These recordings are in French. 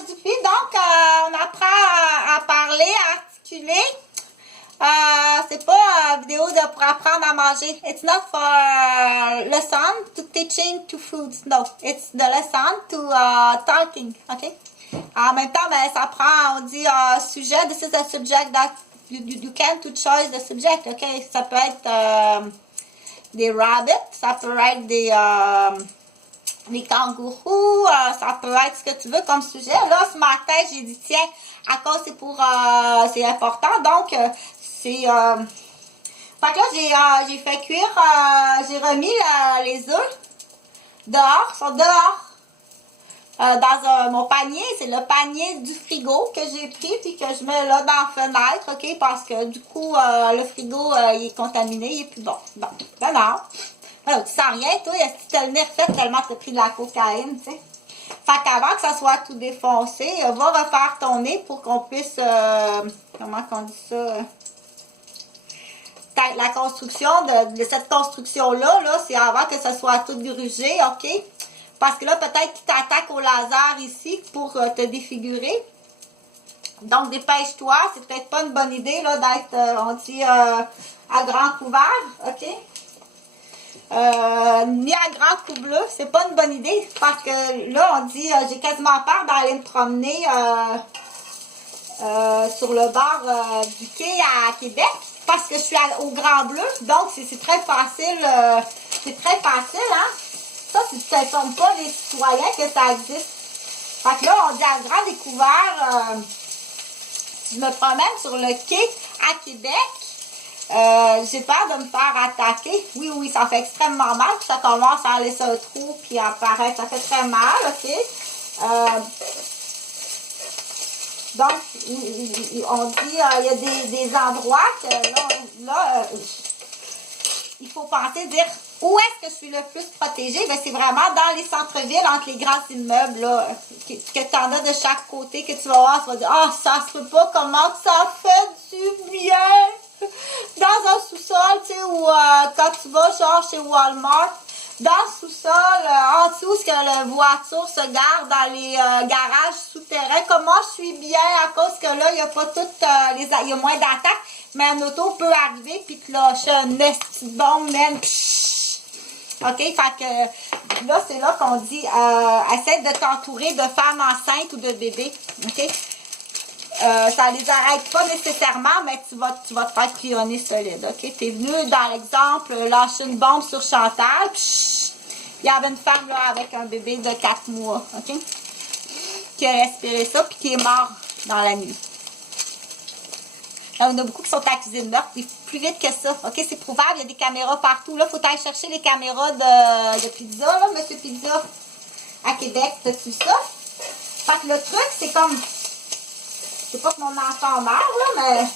l'apprentissage du fil. Donc, on apprend à parler, à articuler. C'est pas une vidéo pour apprendre à manger. It's not for lesson to teaching to foods. No, it's the lesson to talking. OK? En même temps, ben, ça prend, on dit sujet. This is a subject that you can to choose the subject. OK? Ça peut être des rabbits, ça peut être des kangourous, ça peut être ce que tu veux comme sujet. Là, ce matin, j'ai dit, tiens, à cause c'est important. Donc, c'est... Fait que là, j'ai fait cuire, j'ai remis les œufs dehors, sont dehors. Dans mon panier, c'est le panier du frigo que j'ai pris puis que je mets là dans la fenêtre, OK? Parce que du coup, le frigo, il est contaminé, il est plus bon. Bon, ben non. Alors, tu sens rien, toi, si tu as le nez refait tellement tu as pris de la cocaïne, tu sais. Fait qu'avant que ça soit tout défoncé, va refaire ton nez pour qu'on puisse, comment qu'on dit ça? La construction de cette construction-là, là, c'est avant que ça soit tout grugé, OK? Parce que là, peut-être qu'il t'attaque au laser ici pour te défigurer. Donc, dépêche-toi. C'est peut-être pas une bonne idée là d'être, on dit, à grand couvert, OK? Ni à grand coup bleu, c'est pas une bonne idée. Parce que là, on dit, j'ai quasiment peur d'aller me promener sur le bord du quai à Québec. Parce que je suis au Grand Bleu. Donc, c'est très facile. C'est très facile, hein? Ça, si tu t'informes pas les citoyens que ça existe. Fait que là, on dit à grand découvert, je me promène sur le quai à Québec. J'ai peur de me faire attaquer. Oui, ça fait extrêmement mal. Puis ça commence à laisser un trou puis à apparaître. Ça fait très mal, OK? Donc, on dit, il y a des endroits que là il faut penser, dire, où est-ce que je suis le plus protégée? Ben, c'est vraiment dans les centres-villes, entre les grands immeubles, là, que tu en as de chaque côté, que tu vas voir, tu vas dire, ah, ça se peut pas, comment ça fait du bien! Dans un sous-sol, tu sais, ou quand tu vas, genre, chez Walmart, dans le sous-sol, en dessous, ce que la voiture se garde dans les garages souterrains. Comment je suis bien à cause que là, il n'y a pas toutes il y a moins d'attaques, mais un auto peut arriver puis clocher un esti de bombe, même. OK? Fait que là, c'est là qu'on dit essaie de t'entourer de femmes enceintes ou de bébés. OK? Ça les arrête pas nécessairement, mais tu vas te faire crayonner solide, OK? Tu es venu, dans l'exemple, lâcher une bombe sur Chantal, il y avait une femme là avec un bébé de 4 mois, OK? Qui a respiré ça, puis qui est mort dans la nuit. Là, il y en a beaucoup qui sont accusés de meurtre, puis plus vite que ça, OK? C'est prouvable, il y a des caméras partout, là, il faut aller chercher les caméras de Pizza, là, Monsieur Pizza, à Québec, t'as-tu ça? Fait que le truc, c'est comme... C'est pas que mon enfant meurt, là, mais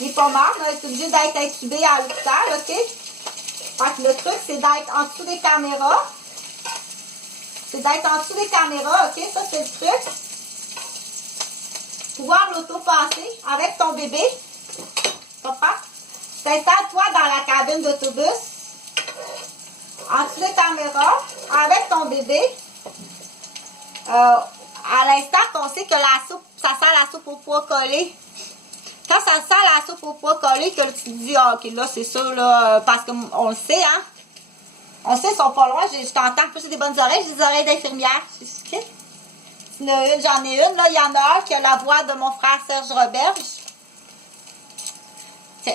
il n'est pas mort, là, il est obligé d'être intubé à l'hôpital, OK? Fait que le truc, c'est d'être en dessous des caméras. C'est d'être en dessous des caméras, OK? Ça, c'est le truc. Pouvoir l'auto-passer avec ton bébé. Tu comprends? T'installes-toi dans la cabine d'autobus. En dessous des caméras, avec ton bébé. À l'instant qu'on sait que la soupe, ça sent la soupe au pois collé. Quand ça sent la soupe au pois collé, que tu te dis, ah, ok, là, c'est sûr, là, parce qu'on le sait, hein. On sait, ils sont pas loin. Je t'entends. En plus, j'ai des bonnes oreilles. J'ai des oreilles d'infirmière. Okay? J'en ai une, là. Il y en a un qui a la voix de mon frère Serge Roberge.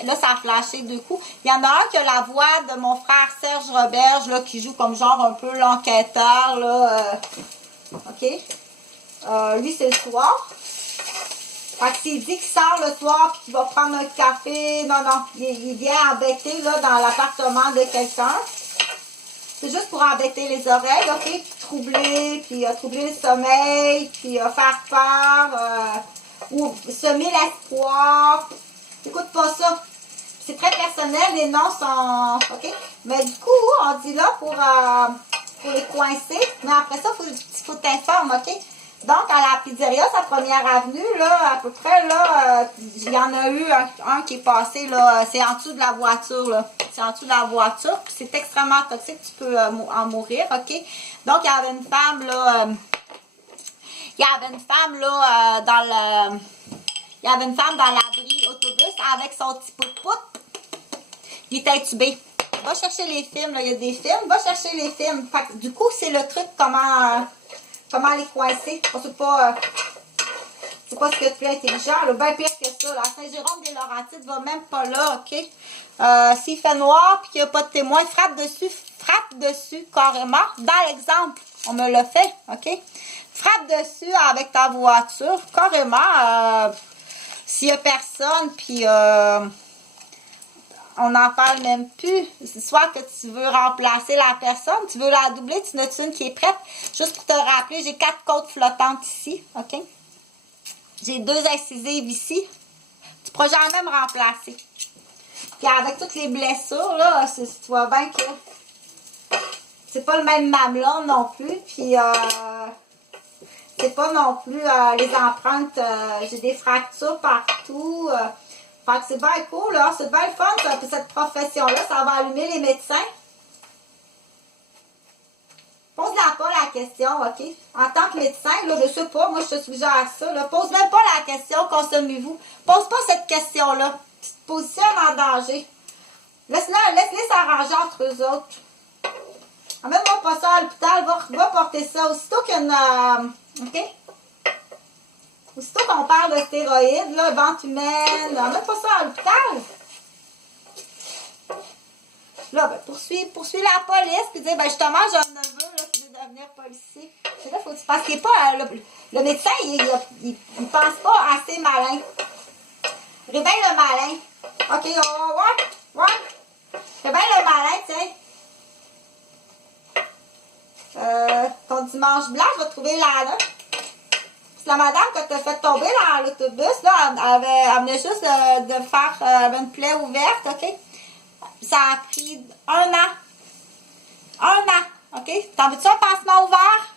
Là, ça a flashé 2 coups. Il y en a un qui a la voix de mon frère Serge Roberge, là, qui joue comme genre un peu l'enquêteur, là. OK? Lui, c'est le soir. Fait que s'il dit qu'il sort le soir et qu'il va prendre un café, non, il vient embêter là, dans l'appartement de quelqu'un. C'est juste pour embêter les oreilles, OK? Puis troubler le sommeil, puis faire peur, ou semer l'espoir. Écoute pas ça. C'est très personnel, les noms sont... OK? Mais du coup, on dit là pour les coincer. Mais après ça, il faut t'informer, OK? Donc, à la pizzeria, sa première avenue, là, à peu près, là, il y en a eu un qui est passé, là, c'est en dessous de la voiture, là. C'est en dessous de la voiture, puis c'est extrêmement toxique, tu peux en mourir, OK? Donc, il y avait une femme, là, Il y avait une femme, là, dans le... Il y avait une femme dans l'abri autobus avec son petit pout-pout. Il était intubé. Va chercher les films, là. Il y a des films. Va chercher les films. Fait que, du coup, c'est le truc, comment les coincer. C'est pas ce que tu es intelligent, là. Bien pire que ça, là. Saint-Jérôme-des-Laurentides va même pas là, OK? S'il fait noir et qu'il n'y a pas de témoin, frappe dessus carrément. Dans l'exemple, on me l'a fait, OK? Frappe dessus avec ta voiture, carrément. S'il n'y a personne, puis on n'en parle même plus. Soit que tu veux remplacer la personne, tu veux la doubler, tu notes une qui est prête. Juste pour te rappeler, j'ai 4 côtes flottantes ici, OK? J'ai 2 incisives ici. Tu ne pourras jamais me remplacer. Puis avec toutes les blessures, là, tu vois bien que c'est pas le même mamelon non plus. Puis c'est pas non plus les empreintes. J'ai des fractures partout. Fait que c'est bien cool, là. C'est bien le fun, ça, cette profession-là. Ça va allumer les médecins. Pose-la pas la question, OK? En tant que médecin, là, je sais pas, moi, je te suggère ça, là. Pose même pas la question, consommez-vous. Pose pas cette question-là. Tu te positionnes en danger. Laisse-les s'arranger entre eux autres. Amène-moi pas ça à l'hôpital, va porter ça. Aussitôt qu'une... OK? Aussitôt qu'on parle de stéroïdes, là, vente humaine, amène pas ça à l'hôpital. Là, ben, poursuis la police, puis dire, ben justement, j'ai un neveu là, qui veut devenir policier. C'est là, faut que tu penses qu'il n'est pas... le médecin, il pense pas assez malin. Réveille le malin. OK, ouais. Réveille le malin, tiens. Ton dimanche blanc, je vais trouver là. C'est la madame que tu as fait tomber dans l'autobus, là, elle venait juste de faire une plaie ouverte, OK? Ça a pris 1 an. 1 an, OK? T'en veux-tu un pansement ouvert?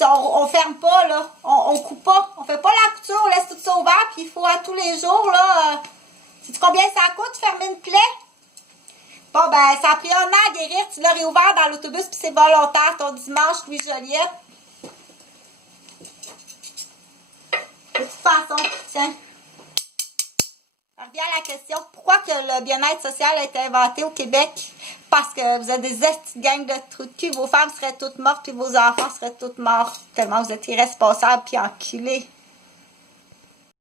On ferme pas, là. On coupe pas. On fait pas la couture, on laisse tout ça ouvert, puis il faut à tous les jours, là. Sais-tu combien ça coûte, fermer une plaie? Bon, ben, ça a pris 1 an à guérir. Tu l'as réouvert dans l'autobus, puis c'est volontaire, ton dimanche, Louis-Joliette. De toute façon, tiens. On revient à la question, pourquoi que le bien-être social a été inventé au Québec? Parce que vous êtes des petites gangs de trous de cul. Vos femmes seraient toutes mortes, puis vos enfants seraient tous morts. Tellement vous êtes irresponsables puis enculés.